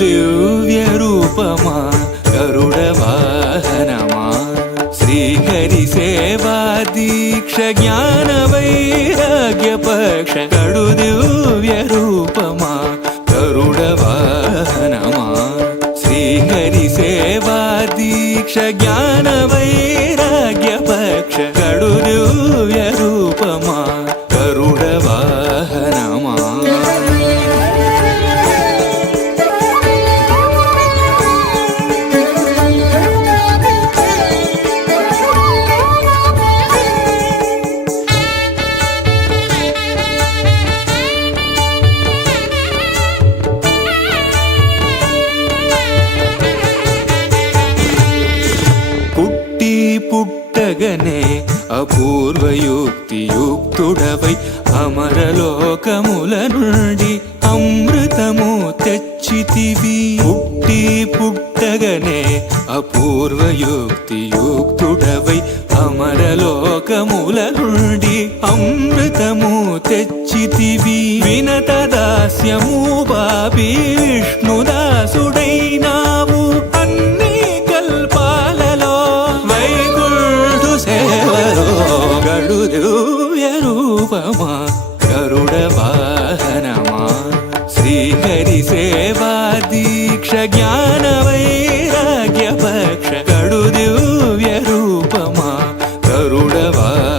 దివ్య రూపమా గరుడ వాహనమా శ్రీహరి సేవా దీక్ష జ్ఞాన వైరాగ్య పక్ష కడు దివ్య రూపమా గరుడ వాహనమా శ్రీహరి సేవా దీక్ష జ్ఞాన వైరాగ్య పక్ష కడు దివ్య రూపమా గరుడ వాహనమా పుట్టగనే అపూర్వయుక్తియుక్తుడవై అమరలోకముల నుండి అమృతము తెచ్చితివి. పుట్టగనే అపూర్వయుక్తియుక్తుడవై అమరలోకముల నుండి అమృతము తెచ్చితివి. వినత దాస్యము బాపి విష్ణుదాసుడైనావు అన్ని కల్పాలలో వైకుంఠు సేవలో గడు దివ్య రూపమా గరుడ వాహనమా శ్రీహరి సేవా దీక్ష జ్ఞాన వైరాగ్య పక్ష గడు దివ్య రూపమా గరుడ వాహనమా.